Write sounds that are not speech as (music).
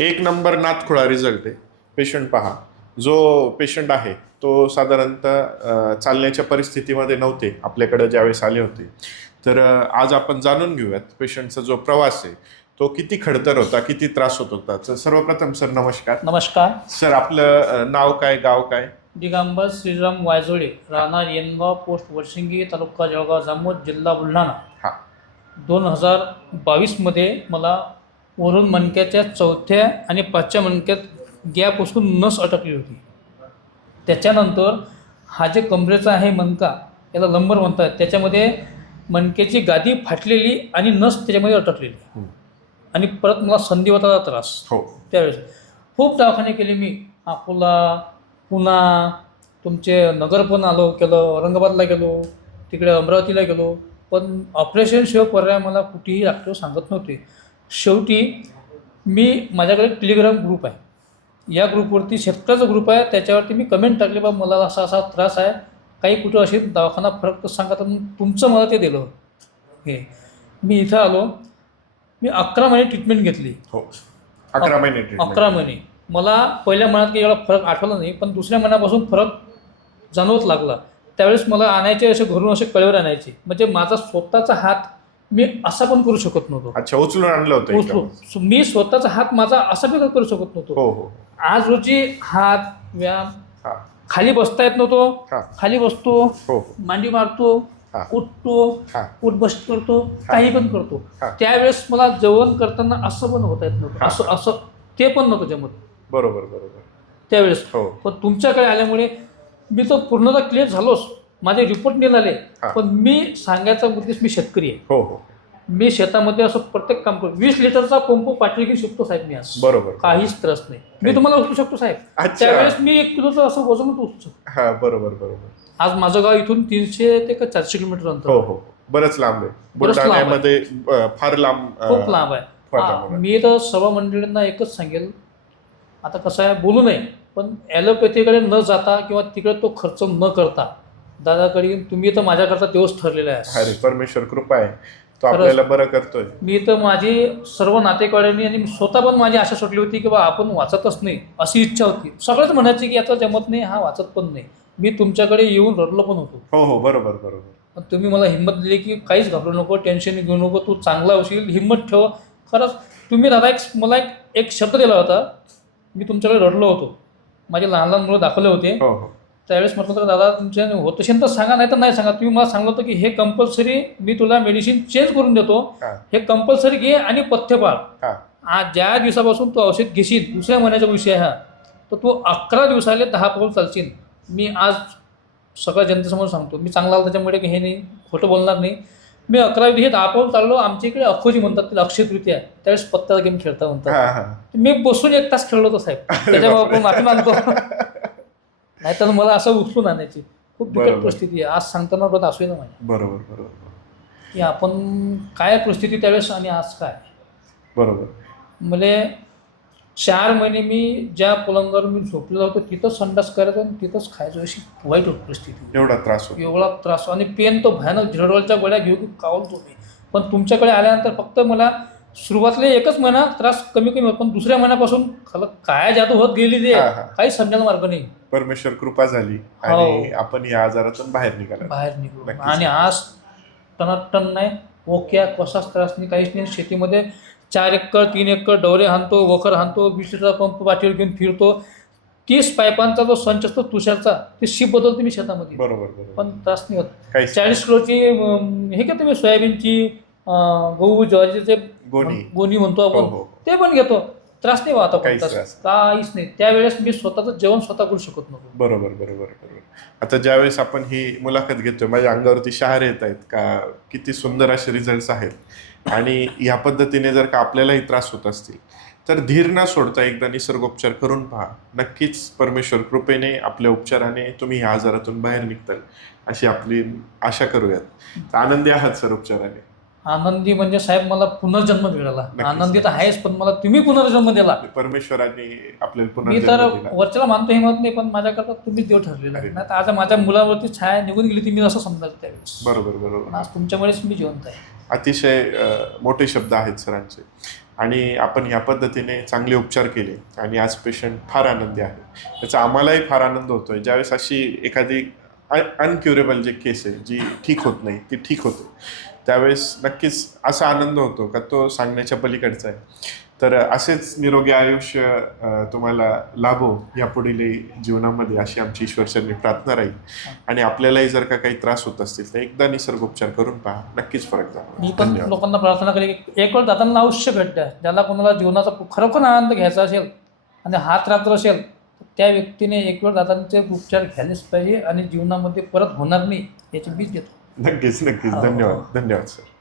एक नंबर नाथखुळा रिझल्ट आहे. पेशंट पहा. जो पेशंट आहे तो साधारणतः चालण्याच्या परिस्थितीमध्ये नव्हते. आपल्याकडे ज्यावेळेस आले होते. तर आज आपण जाणून घेऊयात पेशंटचा जो प्रवास आहे तो किती खडतर होता किती त्रास होत होता. तर सर्वप्रथम सर नमस्कार. नमस्कार. सर आपलं नाव काय गाव काय? दिगंबर श्रीराम वायझोळे राहणार येनगाव पोस्ट वडसिंगी तालुका जळगाव जामोद जिल्हा बुलढाणा. हा. दोन हजार बावीसमध्ये मला वरून मणक्याच्या चौथ्या आणि पाचव्या मणक्यात गॅपपासून नस अटकली होती. त्याच्यानंतर हा जे कमरेचा आहे मणका याला लंबर म्हणतात. त्याच्यामध्ये मणक्याची गादी फाटलेली आणि नस त्याच्यामध्ये अटकलेली. हम्म. आणि परत मला संधिवाताचा त्रास. हो. त्यावेळेस खूप दवाखाने केले मी. अकोला पुणा तुमचे नगर पण आलो केलं औरंगाबादला गेलो तिकडे अमरावतीला गेलो. पण ऑपरेशन शिवाय पर्याय मला कुठेही डॉक्टर सांगत नव्हते. शेवटी मी माझ्याकडे टेलिग्राम ग्रुप आहे. या ग्रुपवरती शेतकऱ्याचा ग्रुप आहे. त्याच्यावरती मी कमेंट टाकले बा मला असा असा त्रास आहे. काही कुठं अशी दवाखाना फरक तर सांगा तर तुमचं मला ते दिलं. हे. मी इथं आलो. मी अकरा महिने ट्रीटमेंट घेतली. हो. अकरा महिने. अकरा महिने. मला पहिल्या महिन्यात काही एवढा फरक आठवला नाही पण दुसऱ्या महिन्यापासून फरक जाणवत लागला. त्यावेळेस मला आणायचे असे घरून असे कळवर आणायचे. म्हणजे माझा स्वतःचा हात मी असा पण करू शकत नव्हतो. अच्छा उचलून आणलं होतं एकदम. उचलून. सो मी स्वतःचा हात माझा असा पण करू शकत नव्हतो. हो हो. आज रोजी हात व्यायाम हा. खाली बसता येत नव्हतो. हा. खाली बसतो हो हो. मांडी मारतो हा. उठतो हा. उठ बस करतो काही पण करतो. हा. त्यावेळेस मला जेवण करताना असं पण होता येत नव्हतं. हा. असं असं ते पण नव्हतं जमत. बरोबर बरोबर. त्यावेळेस. हो. पण तुमच्याकडे आल्यामुळे मी तो पूर्णतः क्लिअर झालोच. माझे रिपोर्ट निघाले हा. पण मी सांगायचा उद्देश मी शेतकरी आहे. हो हो. मी शेतामध्ये असं प्रत्येक काम करतो. वीस लिटरचा पंप पाठवी घेऊ शकतो साहेब मी आज. बरोबर. काहीच त्रास नाही. मी तुम्हाला उचलू शकतो साहेब. अच्छा. त्यावेळेस मी एक किलोचं असं वजन उचलू शकतो हा बरोबर बरोबर. आज माझं गाव इथून तीनशे ते का चारशे किलोमीटर अंतर हो हो. बरंच लांब आहे. बरंच लांब आहे. बुलढाण्यामध्ये अ, फार लांब अ, खूप लांब आहे. फार हा, लांब आहे. मी तर सर्व मंडळींना एकच सांगेल. आता कसं आहे बोलू नये पण ॲलोपॅथीकडे न जाता किंवा तिकडे तो खर्च न करता दादाकडे तुम्ही तर माझ्याकरता तेव्हाच ठरलेला आहे. अरे परमेश्वर कृपा आहे. तो खरंच. आपल्याला बरं करतोय. मी तर माझी सर्व नातेवाईकांनी आणि स्वतः पण माझी आशा सुटली होती की बा आपण वाचतच नाही अशी इच्छा होती. सगळंच म्हणायचे की आता जमत नाही हा वाचत पण नाही. मी तुमच्याकडे येऊन रडलो पण होतो. हो हो बरोबर बरोबर. पण तुम्ही मला हिंमत दिली की काहीच घाबरू नको टेन्शन घेऊ नको तू चांगला होशील हिंमत ठेव. खरंच तुम्ही दादा एक मला एक एक शब्द दिला होता. मी तुमच्याकडे रडलो होतो. माझे लहान लहान मुलं दाखवले होते. हो हो. त्यावेळेस म्हटलं तर दादा तुमच्या होत असेल तर सांगा नाही तर नाही सांगा. तुम्ही मला सांगलं होतं की हे कंपल्सरी मी तुला मेडिसिन चेंज करून देतो. हा. हे कंपल्सरी घे आणि पथ्य पाळ हा. आज ज्या दिवसापासून तू औषध घेशील दुसऱ्या महिन्याचा विषय हा तर तू अकरा दिवसाले दहा पाऊल चालशील. मी आज सगळ्या जनतेसमोर सांगतो. मी चांगला त्याच्यामुळे हे नाही खोटं बोलणार नाही. मी अकरा दिवशी दहा पाऊल चाललो आमच्या इकडे अखोजी म्हणतात त्याला अक्षय तृतीया त्यावेळेस पत्त्याचा गेम खेळता म्हणतात. हा हा. मी बसून एक तास खेळलो होतो साहेब. आपण माफी मागतो. (laughs) नाहीतर मला असं उचलून आणायची. खूप बिकट. परिस्थिती आहे. आज सांगताना रोज असू ना माझ्या. बरोबर बरोबर. की आपण काय परिस्थिती त्यावेळेस आणि आज काय? बरोबर. मला चार महिने मी ज्या पलंगावर मी झोपलेलो होतो तिथंच संडास करायचो आणि तिथंच खायचो अशी वाईट होत परिस्थिती. एवढा त्रास एवढा त्रास आणि पेन तो भयानक झिरोडॉलच्या गोळ्या घेऊन कावलतो मी पण तुमच्याकडे आल्यानंतर फक्त मला सुरुवातले एकच महिना त्रास कमी कमी होत पण दुसऱ्या महिन्यापासून खरं काय जादू होत गेली ते. काही समजायला मार्ग नाही. परमेश्वर कृपा झाली हो. आणि आपण या आजारातून बाहेर निघाला. बाहेर निघू नक्कीच. आणि आज टनाटन नाही ओक्या कसाच त्रास नाही काहीच नाही. शेतीमध्ये चार एकर तीन एकर डवरे हाणतो वखर हाणतो वीस लिटर पंप पाठीवर घेऊन फिरतो. तीस पाईपांचा जो संच असतो तुषारचा ते शिप बदलतो मी शेतामध्ये. बरोबर बरोबर. पण त्रास नाही होत. काहीच चाळीस किलोची अं, हे घेतो मी सोयाबीनची अं, गहू ज्वारीचे गोणी. गोणी म्हणतो हो आपण हो. ते पण घेतो. त्रास नाही होत काहीच त्रास काहीच नाही. त्यावेळेस मी स्वतःचं जेवण स्वतः करू शकत नव्हतो. बरोबर बरोबर बरोबर. आता ज्यावेळेस आपण ही मुलाखत घेतोय माझ्या अंगावरती शहारे येत आहेत का? किती सुंदर असे रिझल्ट आहेत. आणि या पद्धतीने जर का आपल्यालाही त्रास होत असतील तर धीर न सोडता एकदा निसर्गोपचार करून पहा. नक्कीच परमेश्वर कृपेने आपल्या उपचाराने तुम्ही ह्या आजारातून बाहेर निघताल अशी आपली आशा करूयात. तर आनंदी आहात सर उपचाराने. आनंदी म्हणजे साहेब मला पुनर्जन्म मिळाला. आनंदी तर आहेच पण मला तुम्ही पुनर्जन्म दिला. परमेश्वराने आपल्याला मी तर वरच्याला मानतो हे मत नाही पण माझ्याकरता तुम्ही देव ठरलेला आहे. नाही तर आज माझ्या मुलावरती छाया निघून गेली ती मी असं समजायचं त्यावेळेस. बरोबर बरोबर. आज तुमच्यामुळेच मी जिवंत आहे. अतिशय मोठे शब्द आहेत सरांचे. आणि आपण ह्या पद्धतीने चांगले उपचार केले आणि आज पेशंट फार आनंदी आहे. त्याचा आम्हालाही फार आनंद होतोय. ज्यावेळेस अशी एखादी अनक्युरेबल जे केस आहे जी ठीक होत नाही ती ठीक होते. त्यावेळेस नक्कीच असा आनंद होतो का तो सांगण्याच्या पलीकडचा आहे. तर असेच निरोगी आयुष्य तुम्हाला लाभो यापुढील जीवनामध्ये अशी आमची ईश्वरचरणी प्रार्थना राहील. आणि आपल्यालाही जर का काही त्रास होत असतील तर एकदा निसर्गोपचार करून पहा. नक्कीच फरक मी जाणार पण धन्यवाद. लोकांना प्रार्थना करेन की एक वेळ दातांना अवश्य भेट द्या. ज्याला कोणाला जीवनाचा खरोखर आनंद घ्यायचा असेल आणि हात रात्र असेल त्या व्यक्तीने एक वेळ दातांचे उपचार घ्यायलाच पाहिजे आणि जीवनामध्ये परत होणार नाही याची बीज देतो. नक्कीच नक्कीच. हो. धन्यवाद. धन्यवाद सर.